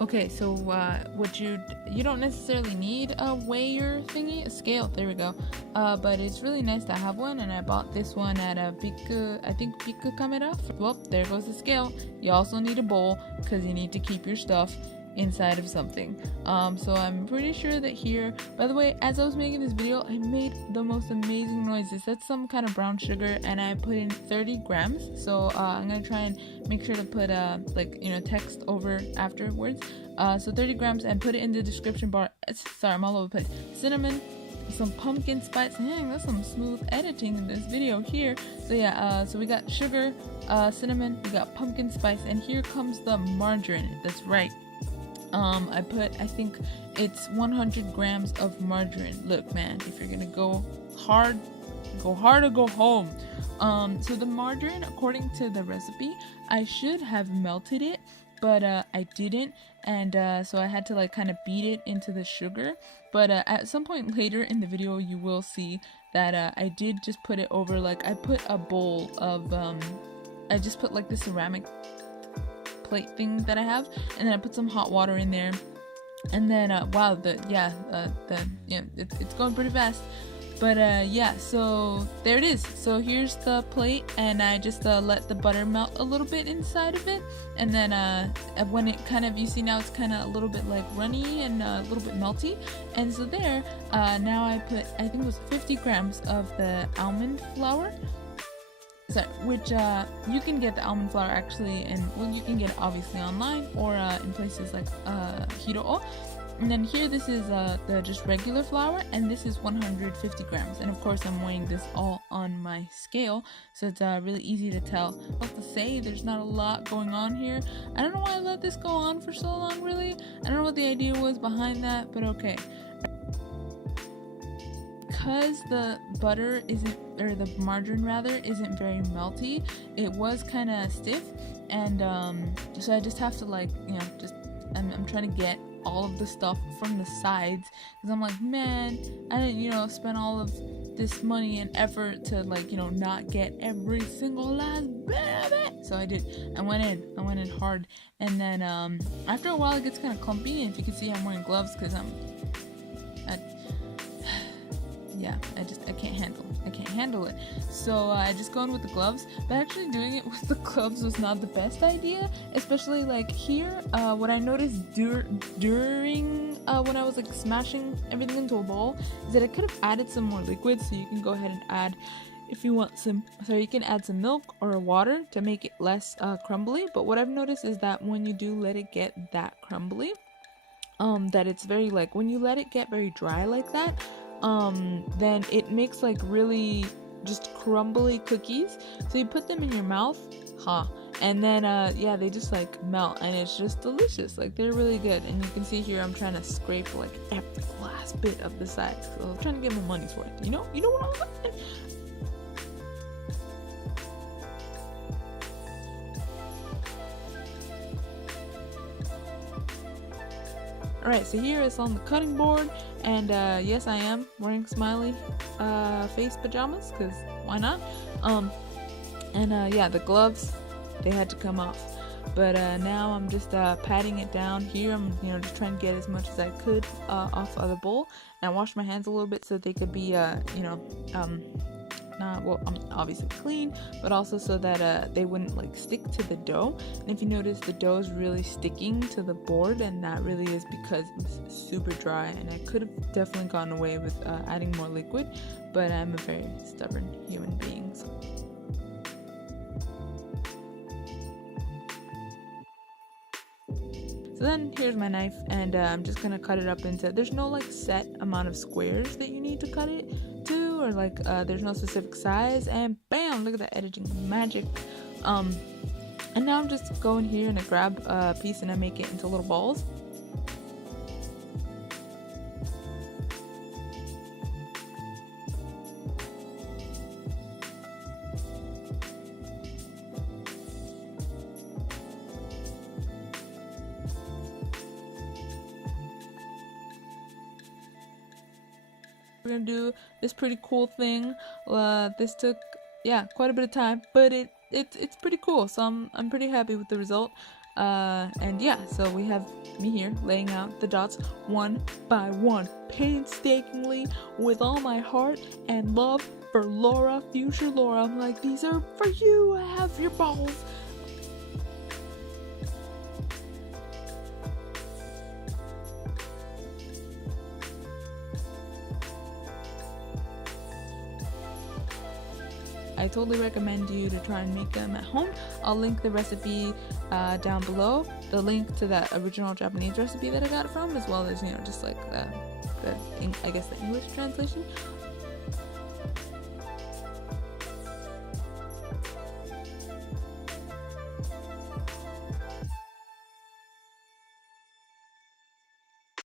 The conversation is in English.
Okay, so you don't necessarily need a weigher thingy, a scale, there we go, but it's really nice to have one, and I bought this one at a Biku Camera. Well, there goes the scale. You also need a bowl, because you need to keep your stuff inside of something. So I'm pretty sure that here, by the way, as I was making this video, I made the most amazing noises. That's some kind of brown sugar, and I put in 30 grams. So I'm gonna try and make sure to put text over afterwards. So 30 grams, and put it in the description bar. Sorry, I'm all over the place. Cinnamon, some pumpkin spice. Dang, that's some smooth editing in this video here. So yeah, so we got sugar, cinnamon, we got pumpkin spice, and here comes the margarine. That's right. I think it's 100 grams of margarine. Look, man, if you're gonna go hard or go home. So the margarine, according to the recipe, I should have melted it, but I didn't, and so I had to kind of beat it into the sugar. But at some point later in the video, you will see that I did just put it over, I put a bowl of, I just put the ceramic plate thing that I have, and then I put some hot water in there, and then wow, it's going pretty fast, but yeah, so there it is. So here's the plate, and I just let the butter melt a little bit inside of it, and then when it you see now it's kind of a little bit runny and a little bit melty, and so there now I put, I think it was 50 grams of the almond flour. So, which you can get the almond flour actually, and you can get it obviously online or in places like Hiro. And then here, this is the just regular flour, and this is 150 grams. And of course, I'm weighing this all on my scale, so it's really easy to tell. What to say, there's not a lot going on here. I don't know why I let this go on for so long, really. I don't know what the idea was behind that, but okay. Because the butter isn't, or the margarine rather, isn't very melty, it was kind of stiff, and so I just have to I'm trying to get all of the stuff from the sides, because I'm like, man, I didn't spend all of this money and effort to not get every single last bit of it. So I did. I went in hard, and then after a while it gets kind of clumpy, and if you can see, I'm wearing gloves because I can't handle it. So I just go in with the gloves, but actually doing it with the gloves was not the best idea, especially here. What I noticed during when I was smashing everything into a bowl is that I could have added some more liquid. So you can go ahead and add, if you want you can add some milk or water to make it less crumbly. But what I've noticed is that when you do let it get that crumbly, that it's very when you let it get very dry like that, then it makes really just crumbly cookies. So you put them in your mouth, and then yeah, they just melt, and it's just delicious. They're really good, and you can see here I'm trying to scrape every last bit of the sides, so I'm trying to get my money's worth. You know what I'm saying? Alright, so here it's on the cutting board, and yes, I am wearing smiley face pajamas, because why not? And yeah, the gloves, they had to come off. But now I'm just patting it down here. I'm just trying to get as much as I could off of the bowl. And I washed my hands a little bit so they could be obviously clean, but also so that they wouldn't stick to the dough. And if you notice, the dough is really sticking to the board, and that really is because it's super dry, and I could have definitely gotten away with adding more liquid, but I'm a very stubborn human being, so. So then here's my knife, and I'm just gonna cut it up into, there's no set amount of squares that you need to cut it to, or there's no specific size, and bam, look at that editing magic. And now I'm just going here and I grab a piece and I make it into little balls. We're gonna do this pretty cool thing. This took quite a bit of time, but it's pretty cool, so I'm pretty happy with the result. And yeah, so we have me here laying out the dots one by one, painstakingly, with all my heart and love for Laura, future Laura. I'm like, these are for you, have your balls. I totally recommend you to try and make them at home. I'll link the recipe down below, the link to that original Japanese recipe that I got it from, as well as, just like the English translation.